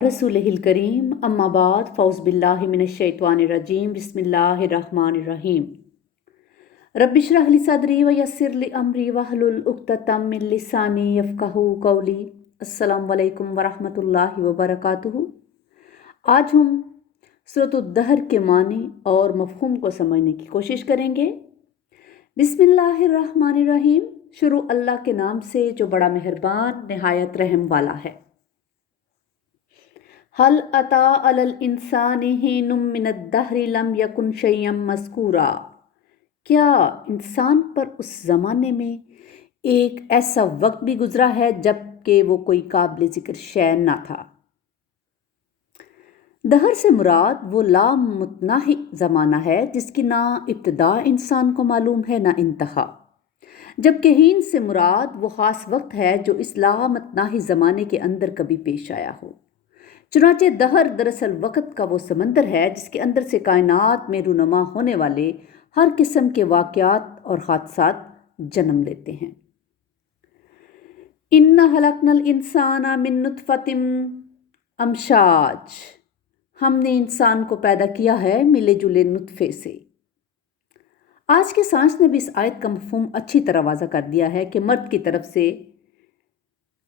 रसूलिहिल करीम अम्मा बाद फ़ौज़ बिल्लाहि मिनश्शैतानिर्रजीम बिस्मिल्लाहिर्रहमानिर्रहीम रब्बि इश्रह ली सदरी व यस्सिर ली अमरी वहलुल उक़्दतम मिन लिसानी यफ़क़हू क़ौली। अस्सलामु अलैकुम व रहमतुल्लाहि व बरकातुहू। आज हम सूरत दहर के मानी और मफ़हूम को समझने की कोशिश करेंगे। बिस्मिल्लाहिर्रहमानिर्रहीम। शुरू अल्लाह के नाम से जो बड़ा मेहरबान निहायत रहम वाला है। हल अता अलल इंसानी हिनुम मिनद दहरी लम यकुन शैय्यम मज़कूरा। क्या इंसान पर उस ज़माने में एक ऐसा वक्त भी गुजरा है जबकि वो कोई काबिल ज़िक्र शै ना था। दहर से मुराद वो लामुतनाही ज़माना है जिसकी ना इब्तिदा इंसान को मालूम है ना इंतहा, जबकि हीन से मुराद वो ख़ास वक्त है जो इस लामुतनाही ज़माने के अंदर कभी पेश आया हो। चुनाचे दहर दरअसल वक़्त का वो समंदर है जिसके अंदर से कायनात में रूनुमा होने वाले हर किस्म के वाक़यात और हादसात जन्म लेते हैं। इन्ना हलकनल इंसाना मिन नुतफ़तिन अमशाज। हमने इंसान को पैदा किया है मिले जुले नुतफ़े से। आज के साइंस ने भी इस आयत का मफ़हूम अच्छी तरह वाज़ा कर दिया है कि मर्द की तरफ से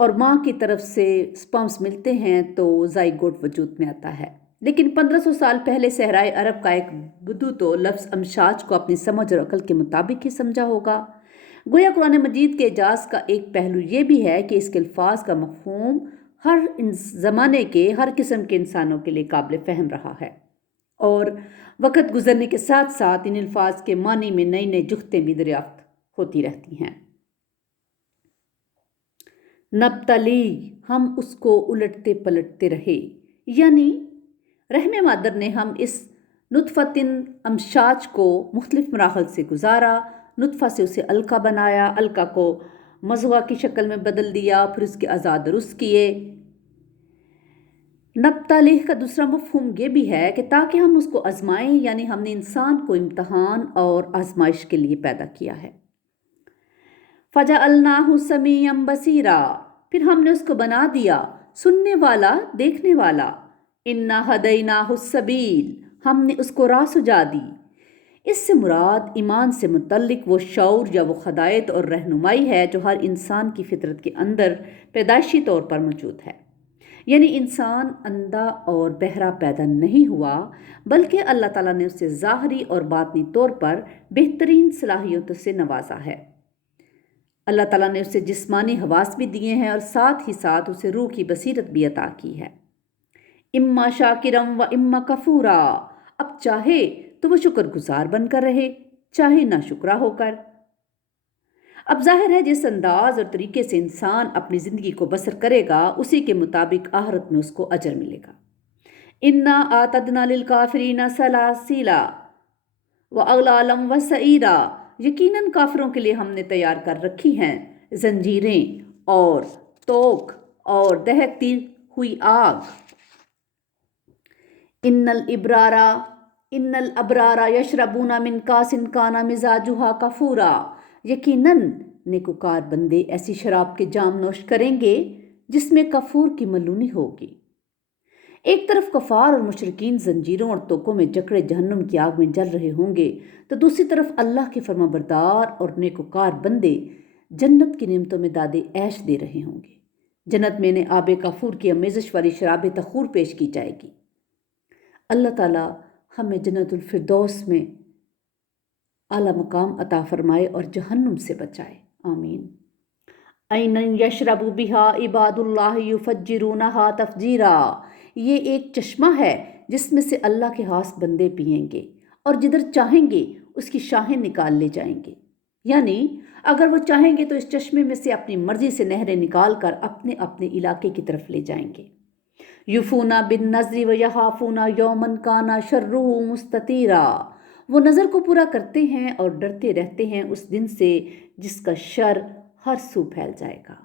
और माँ की तरफ से स्पर्म्स मिलते हैं तो ज़ाइगोट वजूद में आता है। लेकिन 1500 साल पहले सहराए अरब का एक बुद्धू तो लफ्ज़ अमशाज को अपनी समझ और अकल के मुताबिक ही समझा होगा। गोया कुरान मजीद के एजाज़ का एक पहलू ये भी है कि इसके अल्फाज का मफ़हूम हर ज़माने के हर किस्म के इंसानों के लिए काबिल फ़हम रहा है और वक़्त गुज़रने के साथ साथ इन अल्फाज के मानी में नई नई जुगतें भी दरियाफ्त होती रहती हैं। नब्तली, हम उसको उलटते पलटते रहे, यानी रहमे मादर ने हम इस नुतफ़तिन अमशाज को मुख्तलिफ मराहल से गुजारा। नुतफ़ा से उसे अलका बनाया, अलका को मज़ग़ा की शक्ल में बदल दिया, फिर उसके अज़ा दुरुस्त किए। नब्तालीह का दूसरा मफ़हूम ये भी है कि ताकि हम उसको आज़माएं, यानी हमने इंसान को इम्तहान और आज़माइश के लिए पैदा किया है। फ़जअलनाहु समीअम बसीरा, फिर हमने उसको बना दिया सुनने वाला, देखने वाला। इन्ना हदैनाहु सबील, हमने उसको राह सुझा दी। इससे मुराद ईमान से मुतल्लिक वो शऊर या वो खदायत और रहनुमाई है जो हर इंसान की फितरत के अंदर पैदाइशी तौर पर मौजूद है। यानी इंसान अंधा और बहरा पैदा नहीं हुआ, बल्कि अल्लाह ताला ने उसे ज़ाहरी और बातनी तौर पर बेहतरीन सलाहियतों से नवाजा है। अल्लाह ताला ने उसे जिस्मानी हवास भी दिए हैं और साथ ही साथ उसे रूह की बसीरत भी अता की है। इम्मा शाकिरम व इम्मा कफूरा, अब चाहे तो वो शुक्रगुजार बनकर रहे, चाहे ना शुक्रा होकर। अब जाहिर है जिस अंदाज और तरीके से इंसान अपनी ज़िंदगी को बसर करेगा उसी के मुताबिक आखिरत में उसको अजर मिलेगा। इन्ना आतदना लिल काफिरीना सलासीला व अगलालम व सईरा, यकीनन काफिरों के लिए हमने तैयार कर रखी हैं जंजीरें और तोक और दहकती हुई आग। इन्नल अबरारा यशरबूना मिन कासिन काना मिजाजुहा कफूरा, यकीनन नेकुकार बंदे ऐसी शराब के जाम नोश करेंगे जिसमें कफूर की मलूनी होगी। एक तरफ कफार और मुशरिकीन जंजीरों और तोकों में जकड़े जहन्नुम की आग में जल रहे होंगे, तो दूसरी तरफ अल्लाह के फरमाबरदार और नेकुकार बंदे जन्नत की नेमतों में दादे ऐश दे रहे होंगे। जन्नत में इन्हें आबे कफूर की अमेज़श वाली शराब तखूर पेश की जाएगी। अल्लाह ताला हमें जन्नतुल फिरदौस में आला मकाम अता फरमाए और जहन्नुम से बचाए, आमीन। ऐनन यशरबु बिहा इबादुल्लाह युफज्जिरूनहा तफजीरा, ये एक चश्मा है जिसमें से अल्लाह के खास बंदे पिएंगे और जिधर चाहेंगे उसकी शाहें निकाल ले जाएंगे। यानी अगर वो चाहेंगे तो इस चश्मे में से अपनी मर्जी से नहरें निकाल कर अपने अपने इलाके की तरफ ले जाएंगे। युफूना बिन नजरी व यहाफूना यौमन काना शर्रुहु मुस्ततीरा, वो नज़र को पूरा करते हैं और डरते रहते हैं उस दिन से जिसका शर हर सू फैल जाएगा।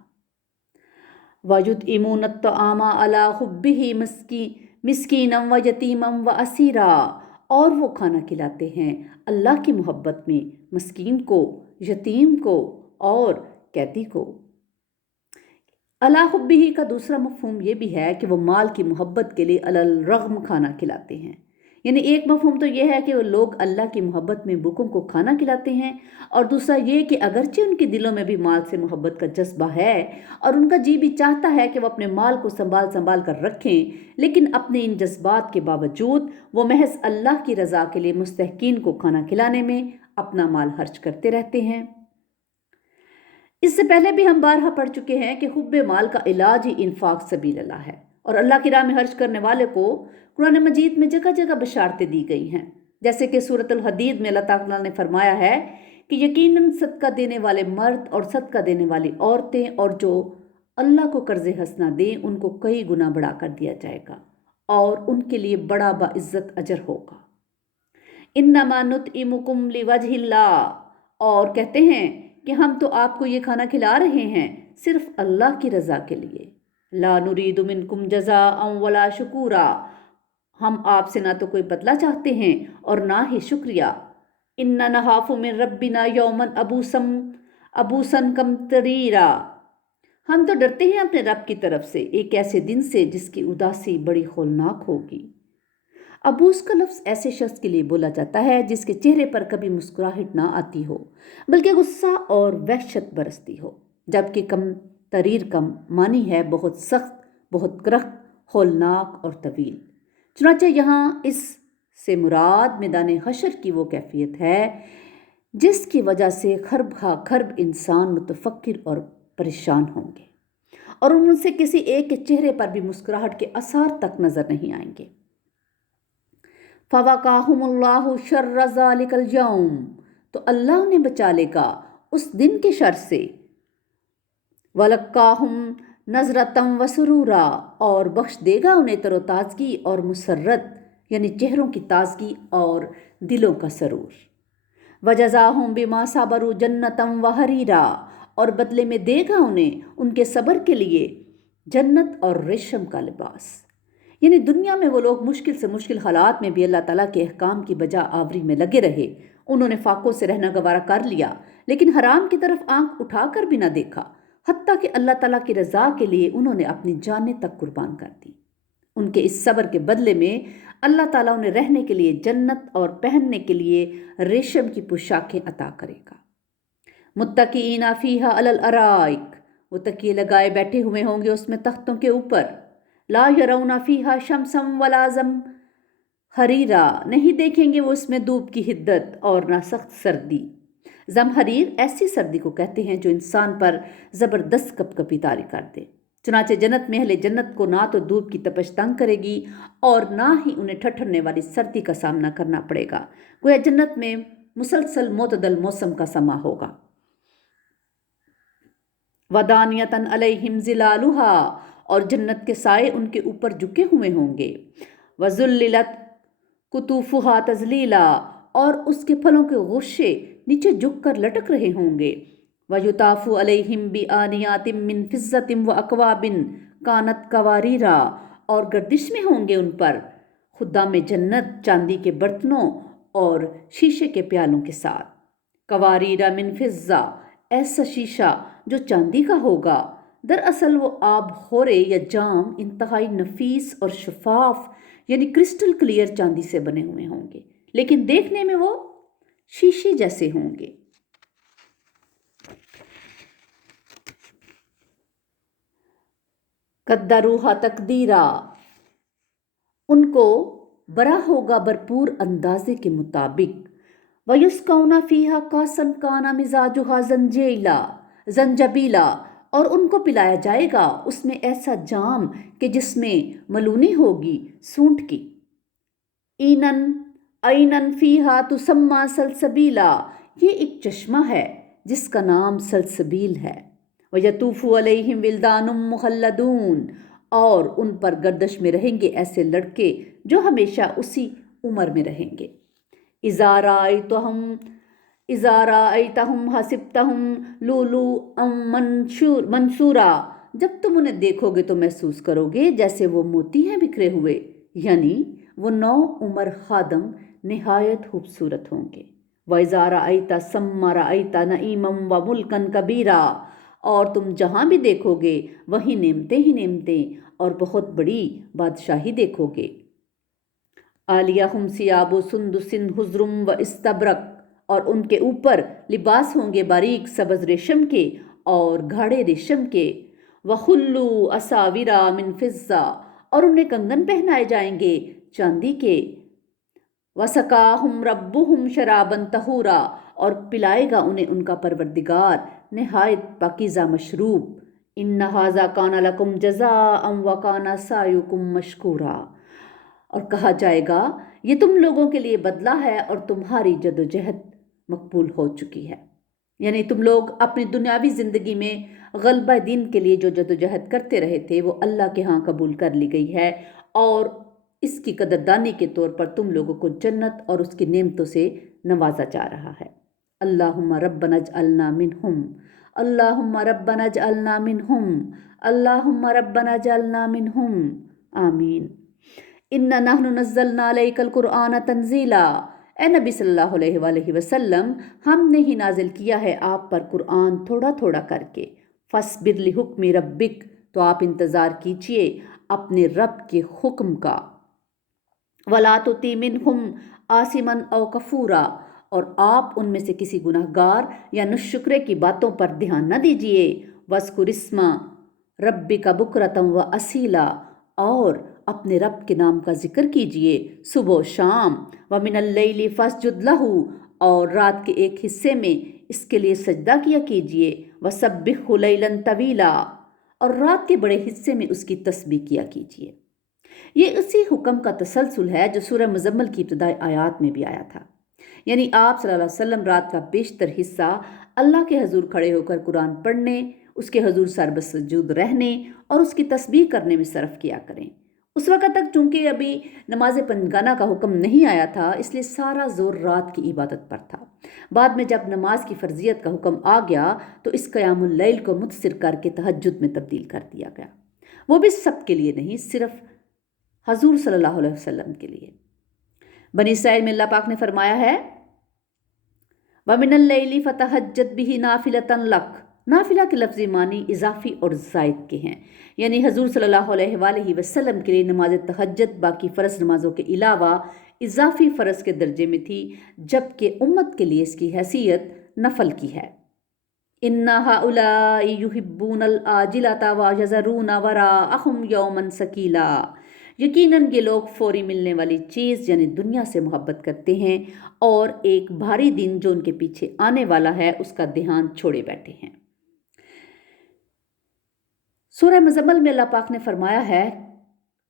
वाजुद इमूनत आमा अला हुब्बिही मिस्कीनम व यतीमम व असीरा, और वो खाना खिलाते हैं अल्लाह की मोहब्बत में मस्कीन को, यतीम को और कैदी को। अला हुब्बिही का दूसरा मफहूम ये भी है कि वो माल की मोहब्बत के लिए अलल रग़म खाना खिलाते हैं। यानी एक मफहूम तो ये है कि वो लोग अल्लाह की मोहब्बत में भूखों को खाना खिलाते हैं, और दूसरा ये कि अगरचे उनके दिलों में भी माल से मोहब्बत का जज्बा है और उनका जी भी चाहता है कि वो अपने माल को संभाल संभाल कर रखें, लेकिन अपने इन जज्बात के बावजूद वो महज अल्लाह की रज़ा के लिए मुस्तहकीन को खाना खिलाने में अपना माल खर्च करते रहते हैं। इससे पहले भी हम बारहा पढ़ चुके हैं कि हुब्बे माल का इलाज ही इन्फाक सबीलल्लाह है, और अल्लाह की राह में खर्च करने वाले को कुरान मजीद में जगह जगह बशारतें दी गई हैं। जैसे कि सूरत अल हदीद में अल्लाह ताला ने फरमाया है कि यकीनन सदका देने वाले मर्द और सदका देने वाली औरतें और जो अल्लाह को कर्ज़ हसना दें उनको कई गुना बढ़ा कर दिया जाएगा और उनके लिए बड़ा बाइज्जत अजर होगा। इन्नमा नुतइमुकुम लिवजहिल्लाह, और कहते हैं कि हम तो आपको ये खाना खिला रहे हैं सिर्फ अल्लाह की रज़ा के लिए। ला नुरीदु मिनकुम जज़ाअन वला शुकूरा, हम आपसे ना तो कोई बदला चाहते हैं और ना ही शुक्रिया। इन्ना नहाफु मिन रब्बिना यौमन अबूसन कमतरीरा, हम तो डरते हैं अपने रब की तरफ से एक ऐसे दिन से जिसकी उदासी बड़ी होलनाक होगी। अबूस का लफ्ज़ ऐसे शख्स के लिए बोला जाता है जिसके चेहरे पर कभी मुस्कुराहट ना आती हो बल्कि गुस्सा और वहशत बरसती हो, जबकि कम तरीर का मानी है बहुत सख्त, बहुत करख्त, होलनाक और तवील। चुनांचे यहाँ इस से मुराद मैदान हशर की वो कैफियत है जिसकी वजह से खरब खा खरब इंसान मुतफक्किर और परेशान होंगे और उनसे किसी एक के चेहरे पर भी मुस्कुराहट के आसार तक नजर नहीं आएंगे। फ़वक़ाहुमुल्लाहु शर्र ज़ालिकल यौम, तो अल्लाह उन्हें बचा लेगा उस दिन के शर से। वलक्काहुम नज़रतम व सुरूरा, और बख्श देगा उन्हें तरोताज़गी और मुसर्रत, यानी चेहरों की ताजगी और दिलों का सरूर। वजज़ाहुम बिमा सबरू जन्नतम व हरीरा, और बदले में देगा उन्हें उनके सब्र के लिए जन्नत और रेशम का लिबास। यानी दुनिया में वो लोग मुश्किल से मुश्किल हालात में भी अल्लाह ताला के अहकाम की बजा आवरी में लगे रहे। उन्होंने फाकों से रहना गवारा कर लिया, लेकिन हराम की तरफ आंख उठाकर भी ना देखा, हत्ता कि अल्लाह ताला की रज़ा के लिए उन्होंने अपनी जानें तक कुर्बान कर दी। उनके इस सब्र के बदले में अल्लाह ताला उन्हें रहने के लिए जन्नत और पहनने के लिए रेशम की पोशाकें अता करेगा। मुत्तकीना फीहा अलल अराइक, वो तकिए लगाए बैठे हुए होंगे उसमें तख्तों के ऊपर। ला यरौना फीहा शमसम वला ज़म हरीरा, नहीं देखेंगे वो उसमें धूप की हिद्दत और ना सख्त सर्दी। ज़महरीर ऐसी सर्दी को कहते हैं जो इंसान पर ज़बरदस्त कपकपी तारी कर दे। चुनाचे जन्नत में अहले जन्नत को ना तो धूप की तपश तंग करेगी और ना ही उन्हें ठठरने वाली सर्दी का सामना करना पड़ेगा। गोया जन्नत में मुसलसल मोतदल मौसम का समा होगा। वदानियतन अलैहिम ज़िलालुहा, और जन्नत के साए उनके ऊपर झुके हुए होंगे। वज़ुल्लिलत कुतूफ़ुहा तज़लीला, और उसके फलों के गुस्से नीचे झुककर लटक रहे होंगे। वयुताफ़ु अलैहिम बिआनियातिम मिन फ़िज़्ज़तिम व अकवाबिन कानत कवारीरा, और गर्दिश में होंगे उन पर खुदाम जन्नत चांदी के बर्तनों और शीशे के प्यालों के साथ। कवारीरा मिन फ़िज़्ज़ा, ऐसा शीशा जो चांदी का होगा। दरअसल वो आब होरे या जाम इंतहाई नफीस और शफाफ यानी क्रिस्टल क्लियर चांदी से बने हुए होंगे, लेकिन देखने में वो शीशे जैसे होंगे। कद्दरूहा तकदीरा, उनको बरा होगा भरपूर अंदाजे के मुताबिक। वयुस्कौना फीहा कासन काना मिजाजुहा जंजबीला, और उनको पिलाया जाएगा उसमें ऐसा जाम कि जिसमें मलूनी होगी सूंठ की। ईनन ऐनन फीहा तुसम्मा सलसबीला, ये एक चश्मा है जिसका नाम सलसबील है। वयतूफु अलैहिम विल्दानुम मुखल्लदून, और उन पर गर्दश में रहेंगे ऐसे लड़के जो हमेशा उसी उम्र में रहेंगे। इज़ाराअयतहुम हसिबतहुम लुलु मंसूरा, जब तुम उन्हें देखोगे तो महसूस करोगे जैसे वो मोती हैं बिखरे हुए, यानी वो नौ उम्र खादम निहायत खूबसूरत होंगे। वइज़ाराअयता सम्माराअयता नईमम व मुल्कन कबीरा, اور تم جہاں بھی دیکھو گے وہیں نعمتیں ہی نعمتیں اور بہت بڑی بادشاہی دیکھو گے۔ عالیہم ثیاب سندس خضر و استبرق، اور ان کے اوپر لباس ہوں گے باریک سبز ریشم کے اور گاڑھے ریشم کے۔ وَحُلُّوا أَسَاوِرَ مِن فِضَّةٍ، اور انہیں کنگن پہنائے جائیں گے چاندی کے۔ وَسَقَاهُمْ رَبُّهُمْ شَرَابًا طَهُورًا، اور پلائے گا انہیں ان کا پروردگار نہایت پاکیزہ مشروب۔ إِنَّ هَذَا كَانَ لَكُمْ جَزَاءً وَكَانَ سَعْيُكُمْ مَشْكُورًا، اور کہا جائے گا یہ تم لوگوں کے لیے بدلہ ہے اور تمہاری جدوجہد مقبول ہو چکی ہے۔ یعنی تم لوگ اپنی دنیاوی زندگی میں غلبہ دین کے لیے جو جدوجہد کرتے رہے تھے وہ اللہ کے ہاں قبول کر لی گئی ہے، اور اس کی قدردانی کے طور پر تم لوگوں کو جنت اور اس کی نعمتوں سے نوازا جا رہا ہے۔ اللہم ربنا اجعلنا منہم، اللہم ربنا اجعلنا منہم، اللہم ربنا اجعلنا منہم، آمین۔ اِنَّا نَحْنُ نَزَّلْنَا عَلَيْكَ الْقُرْآنَ تَنزِيلًا، اے نبی صلی اللہ علیہ وآلہ وسلم ہم نے ہی نازل کیا ہے آپ پر قرآن تھوڑا تھوڑا کر کے۔ فَاصْبِرْ لِحُکْمِ رَبِّکَ، تو آپ انتظار کیجئے اپنے رب کے حکم کا۔ وَلَا تُطِعْ مِنْهُمْ آثِمًا أَوْ كَفُورًا، اور آپ ان میں سے کسی گناہ گار یا ناشکرے کی باتوں پر دھیان نہ دیجئے۔ وَاذْكُرِ اسْمَ رَبِّكَ بُكْرَةً وَأَصِيلًا، اور اپنے رب کے نام کا ذکر کیجئے صبح و شام۔ وَمِنَ اللَّيْلِ فَاسْجُدْ لَهُ، اور رات کے ایک حصے میں اس کے لیے سجدہ کیا کیجئے۔ وَسَبِّحْهُ لَيْلًا طَوِيلًا، اور رات کے بڑے حصے میں اس کی تسبیح کیا کیجئے۔ یہ اسی حکم کا تسلسل ہے جو سورہ مزمل کی ابتدائی آیات میں بھی آیا تھا، یعنی آپ صلی اللہ علیہ وسلم رات کا بیشتر حصہ اللہ کے حضور کھڑے ہو کر قرآن پڑھنے، اس کے حضور سر بسجود رہنے اور اس کی تسبیح کرنے میں صرف کیا کریں۔ اس وقت تک چونکہ ابھی نماز پنجگانہ کا حکم نہیں آیا تھا، اس لیے سارا زور رات کی عبادت پر تھا۔ بعد میں جب نماز کی فرضیت کا حکم آ گیا تو اس قیام اللیل کو متصر کر کے تہجد میں تبدیل کر دیا گیا، وہ بھی سب کے لیے نہیں، صرف حضور صلی اللہ علیہ وسلم کے لیے۔ بنی اسرائیل میں اللہ پاک نے فرمایا ہے وَمِنَ اللَّيْلِ فَتَہَجَّدْ بِهِ نَافِلَةً لَكَ، نافلہ کے لفظی معنی اضافی اور زائد کے ہیں، یعنی حضور صلی اللہ علیہ وآلہ وسلم کے لیے نماز تہجد باقی فرض نمازوں کے علاوہ اضافی فرض کے درجے میں تھی، جبکہ امت کے لیے اس کی حیثیت نفل کی ہے۔ إِنَّ هَؤُلَاءِ يُحِبُّونَ الْعَاجِلَةَ وَيَذَرُونَ وَرَاءَهُمْ يَوْمًا ثَقِيلًا، یقیناً یہ لوگ فوری ملنے والی چیز یعنی دنیا سے محبت کرتے ہیں اور ایک بھاری دن جو ان کے پیچھے آنے والا ہے اس کا دھیان چھوڑے بیٹھے ہیں۔ سورہ مزمل میں اللہ پاک نے فرمایا ہے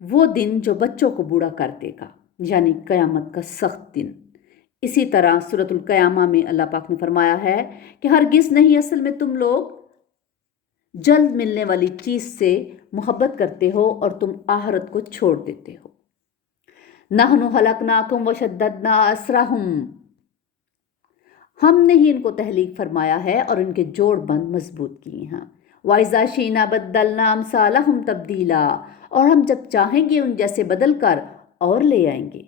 وہ دن جو بچوں کو بوڑھا کر دے گا، یعنی قیامت کا سخت دن۔ اسی طرح سورۃ القیامہ میں اللہ پاک نے فرمایا ہے کہ ہرگز نہیں، اصل میں تم لوگ جلد ملنے والی چیز سے محبت کرتے ہو اور تم آخرت کو چھوڑ دیتے ہو۔ نحن خلقناکم وشددنا اسرہم، ہم نے ہی ان کو تخلیق فرمایا ہے اور ان کے جوڑ بند مضبوط کیے ہیں۔ وَإِذَا شِئْنَا بَدَّلْنَا أَمْثَالَهُمْ تَبْدِيلًا، اور ہم جب چاہیں گے ان جیسے بدل کر اور لے آئیں گے۔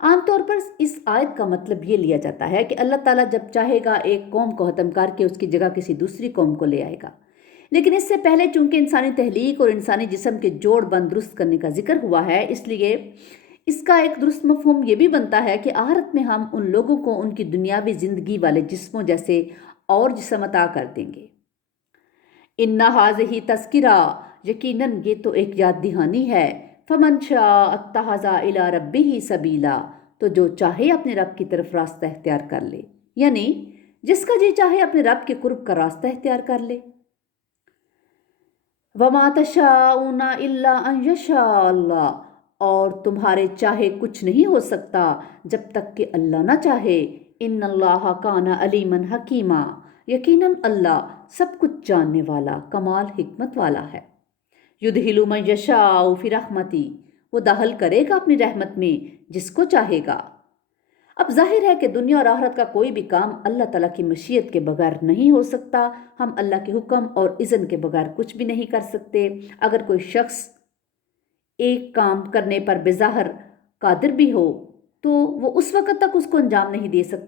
عام طور پر اس آیت کا مطلب یہ لیا جاتا ہے کہ اللہ تعالیٰ جب چاہے گا ایک قوم کو ختم کر کے اس کی جگہ کسی دوسری قوم کو لے آئے گا، لیکن اس سے پہلے چونکہ انسانی تخلیق اور انسانی جسم کے جوڑ بند درست کرنے کا ذکر ہوا ہے، اس لیے اس کا ایک درست مفہوم یہ بھی بنتا ہے کہ آخرت میں ہم ان لوگوں کو ان کی دنیاوی زندگی والے جسموں جیسے اور جسم عطا کر دیں گے۔ اِنَّ هَٰذِهِ تَذْکِرَةٌ، یقیناً یہ تو ایک یاد دہانی ہے۔ فَمَنْ شَاءَ اتَّخَذَ إِلَىٰ رَبِّهِ سَبِیلًا، تو جو چاہے اپنے رب کی طرف راستہ اختیار کر لے، یعنی جس کا جی چاہے اپنے رب کے قرب کا راستہ اختیار کر لے۔ وَمَا تَشَاءُونَ إِلَّا أَن يَشَاءَ اللَّهُ، اور تمہارے چاہے کچھ نہیں ہو سکتا جب تک کہ اللہ نہ چاہے۔ إِنَّ اللَّهَ كَانَ عَلِيمًا حَكِيمًا، یقیناً اللہ سب کچھ جاننے والا کمال حکمت والا ہے۔ يُدْخِلُ مَن يَشَاءُ فِي رَحْمَتِهِ، وہ داخل کرے گا اپنی رحمت میں جس کو چاہے گا۔ اب ظاہر ہے کہ دنیا اور آخرت کا کوئی بھی کام اللہ تعالیٰ کی مشیت کے بغیر نہیں ہو سکتا، ہم اللہ کے حکم اور اذن کے بغیر کچھ بھی نہیں کر سکتے۔ اگر کوئی شخص ایک کام کرنے پر بظاہر قادر بھی ہو تو وہ اس وقت تک اس کو انجام نہیں دے سکتا